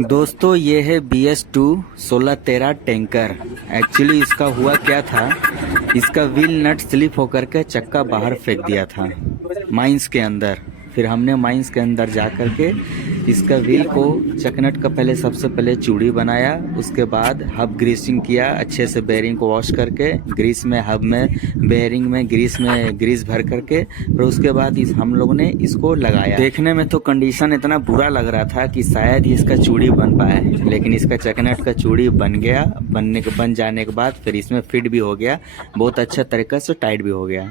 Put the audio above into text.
दोस्तों ये है BS2 1613 टैंकर। एक्चुअली इसका हुआ क्या था, इसका व्हील नट स्लिप होकर के चक्का बाहर फेंक दिया था माइंस के अंदर। फिर हमने माइंस के अंदर जा कर के इसका व्हील को चकनट का पहले सबसे पहले चूड़ी बनाया, उसके बाद हब ग्रीसिंग किया अच्छे से, बेयरिंग को वॉश करके ग्रीस में, हब में, बेयरिंग में ग्रीस भर करके, फिर उसके बाद हम लोगों ने इसको लगाया। देखने में तो कंडीशन इतना बुरा लग रहा था कि शायद ही इसका चूड़ी बन पाए, लेकिन इसका चकनट का चूड़ी बन गया। बन जाने के बाद फिर इसमें फिट भी हो गया, बहुत अच्छा तरीके से टाइट भी हो गया।